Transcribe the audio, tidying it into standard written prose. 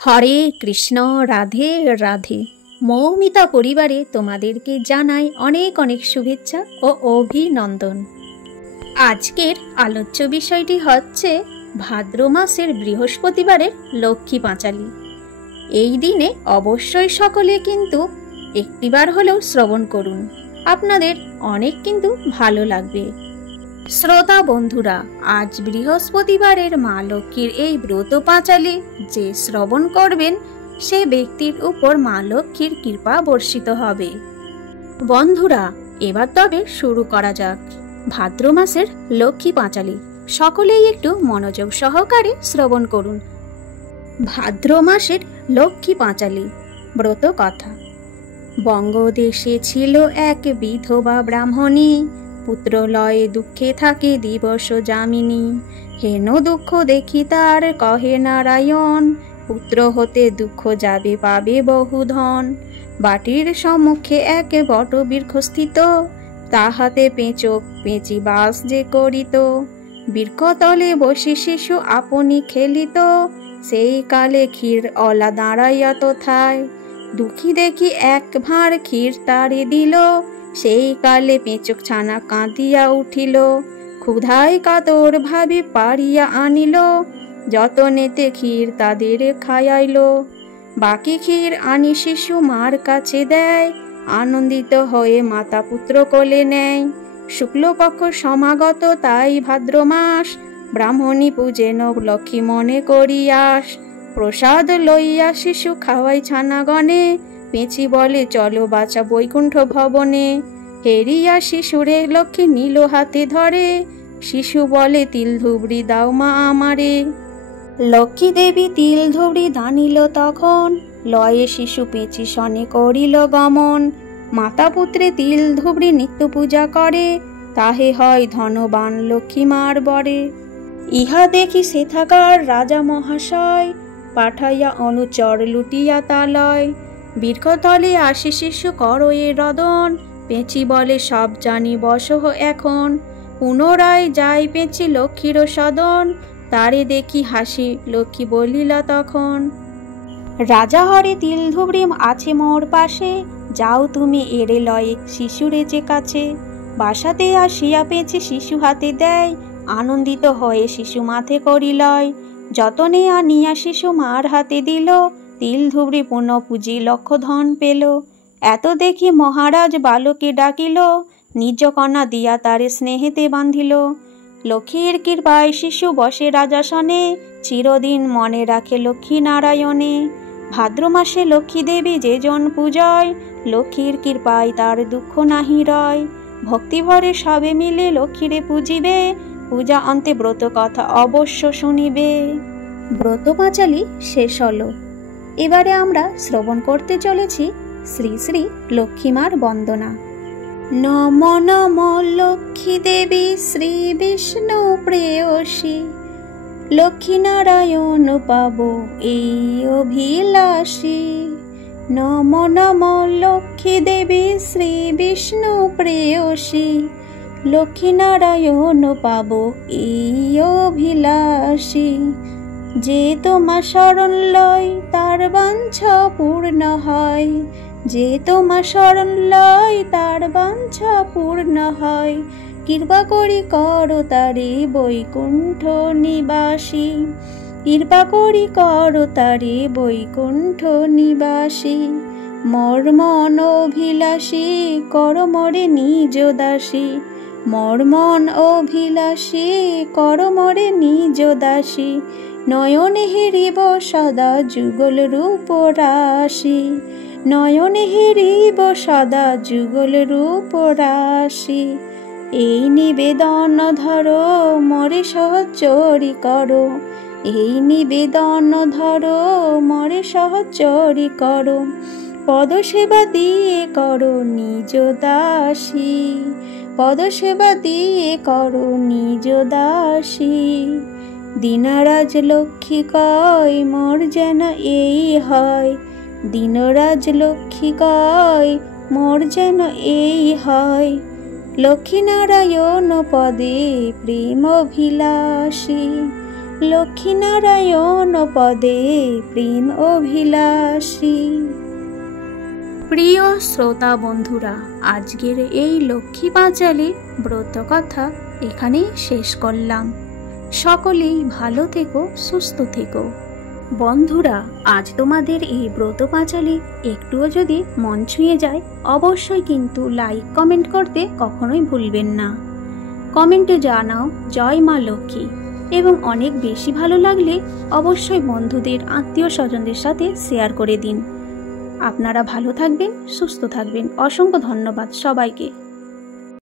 হরে কৃষ্ণ, রাধে রাধে। মৌমিতা পরিবারে তোমাদেরকে জানাই অনেক অনেক শুভেচ্ছা ও অভিনন্দন। আজকের আলোচ্য বিষয়টি হচ্ছে ভাদ্র মাসের বৃহস্পতিবারের লক্ষ্মী পাঁচালী। এই দিনে অবশ্যই সকলে কিন্তু একটিবার হলেও শ্রবণ করুন, আপনাদের অনেক কিন্তু ভালো লাগবে। শ্রোতা বন্ধুরা, আজ বৃহস্পতিবারের মা লক্ষ্মীর এই ব্রত পাঁচালী যে শ্রবণ করবেন সে ব্যক্তির উপর মা লক্ষ্মীর কৃপা বর্ষিত হবে। বন্ধুরা, এবার তবে শুরু করা যাক ভাদ্র মাসের লক্ষ্মী পাঁচালী। সকলেই একটু মনোযোগ সহকারে শ্রবণ করুন। ভাদ্র মাসের লক্ষ্মী পাঁচালী ব্রত কথা। বঙ্গদেশে ছিল এক বিধবা ব্রাহ্মণী, পুত্রলয়ে দুঃখে থাকে দিবস যামিনী। হেন দুঃখ দেখি তার কহে নারায়ণ, পুত্র হতে দুঃখ যাবে পাবে বহু ধন। বাটির সম্মুখে এক বটবৃক্ষ স্থিত, তাহাতে পেঁচক পেঁচি বাস যে করিত। বৃক্ষতলে বসে শিশু আপনি খেলিত, সেই কালে ক্ষীর অলা দাঁড়াইয়া তথায়। দুঃখী দেখি এক ভাঁড় ক্ষীর তারে দিল, সেই কালে পেঁচক ছানা কাঁদিয়া উঠিল। ক্ষুধায় কাতর ভাবে পারিয়া আনিল, যতনেতে ক্ষীর তাদের খাইয়াইল। বাকি ক্ষীর আনি শিশু মার কাছে দেয়, আনন্দিত হয়ে মাতা পুত্র কোলে নেয়। শুক্লপক্ষ সমাগত তাই ভাদ্র মাস, ব্রাহ্মণী পূজেন লক্ষ্মী মনে করিয়াস। প্রসাদ লইয়া শিশু খাওয়াই ছানাগণে, পেঁচি বলে চলো বাছা বৈকুণ্ঠ ভবনে। হেরিয়া শিশুরে লক্ষ্মী নিল হাতে ধরে, শিশু বলে তিল ধুবড়ি দাও মা আমারে। লক্ষ্মী দেবী তিল ধুবড়ি দানিল তখন, লয়ে শিশু পেঁচি শনে করিল গমন। মাতা পুত্রে তিল ধুবড়ি নিত্য পূজা করে, তাহে হয় ধনবান লক্ষ্মী মার বরে। ইহা দেখি সেথাকার রাজা মহাশয়, পাঠাইয়া অনুচর লুটিয়া তালয়। বৃক্ষতলে আসি শিশু করো এ রদন, পেঁচি বলে সব জানি বসহ এখন। পুনরায় যাই পেঁচি লক্ষ্মীর সদন, তারে দেখি হাসি লক্ষ্মী বলিলা তখন। রাজা হরে তিল ধুবড়ি আছে মোর পাশে, যাও তুমি এড়ে লয়ে শিশুরে যে কাছে। বাসাতে আসিয়া পেঁচি শিশু হাতে দেয়, আনন্দিত হয়ে শিশু মাথে করিলয়। যতনে আনিয়া শিশু মার হাতে দিল, তিল ধুবড়ি পুনঃ পুজি লক্ষ ধন পেল। এত দেখি মহারাজ বালকে ডাকিল, নিজ কন্যা দিয়া তারে স্নেহেতে বাঁধিল। লক্ষ্মীর কৃপায় শিশু বসে রাজাসনে, চিরদিন মনে রাখে লক্ষ্মী নারায়ণে। ভাদ্র মাসে লক্ষ্মী দেবী যে জন পূজয়, লক্ষ্মীর কৃপায় তার দুঃখ নাহি রয়। ভক্তিভরে সবে মিলে লক্ষ্মীরে পূজিবে, পূজা অন্তে ব্রত কথা অবশ্য শুনিবে। ব্রত পাঁচালী শেষ হলো। এবারে আমরা শ্রবণ করতে চলেছি শ্রী শ্রী লক্ষ্মীমার বন্দনা। নম নম লক্ষ্মী দেবী শ্রী বিষ্ণু প্রেয়সী, লক্ষ্মী নারায়ণ পাব এই অভিলাষী। নম নম লক্ষ্মী দেবী শ্রী বিষ্ণু প্রেয়সী, লক্ষ্মী নারায়ণ পাব এই অভিলাষী। যে তোমার শরণ লয় তার বাঞ্ছা পূর্ণ হয়, যে তোমার শরণ লয় তার বাঞ্ছা পূর্ণ হয়। কৃপা করি করো তারে বৈকুণ্ঠ নিবাসী, কৃপা করি করো তারে বৈকুণ্ঠ নিবাসী। মর মন অভিলাষী কর মরে নিজ দাসী, মর মন অভিলাষী কর মরে নিজ দাসী। নয়নে হেরিব সদা যুগল রূপ রাশি, নয়নে হেরিব সদা যুগল রূপ রাশি। এই নিবেদন ধরো মরে সহচরি করো, এই নিবেদন ধরো মরে সহচরি করো। পদসেবা দিয়ে করো নিজ দাসী, পদসেবা দিয়ে করো নিজ দাসী। দিনরাজ লক্ষ্মী কয় মোর যেন এই হয়, দিনরাজ লক্ষ্মী কয় মোর যেন এই হয়। লক্ষ্মী নারায়ণ পদে প্রেম অভিলাষী, লক্ষ্মীনারায়ণ পদে প্রেম অভিলাষী। প্রিয় শ্রোতা বন্ধুরা, আজকের এই লক্ষ্মী পাঁচালী ব্রত কথা এখানেই শেষ করলাম। সকলেই ভালো থেকো, সুস্থ থেকো। বন্ধুরা, আজ তোমাদের এই ব্রত পাঁচালী একটুও যদি মন ছুঁয়ে যায়, অবশ্যই কিন্তু লাইক কমেন্ট করতে কখনোই ভুলবেন না। কমেন্টে জানাও জয় মা লক্ষ্মী, এবং অনেক বেশি ভালো লাগলে অবশ্যই বন্ধুদের, আত্মীয় স্বজনদের সাথে শেয়ার করে দিন। আপনারা ভালো থাকবেন, সুস্থ থাকবেন। অসংখ্য ধন্যবাদ সবাইকে।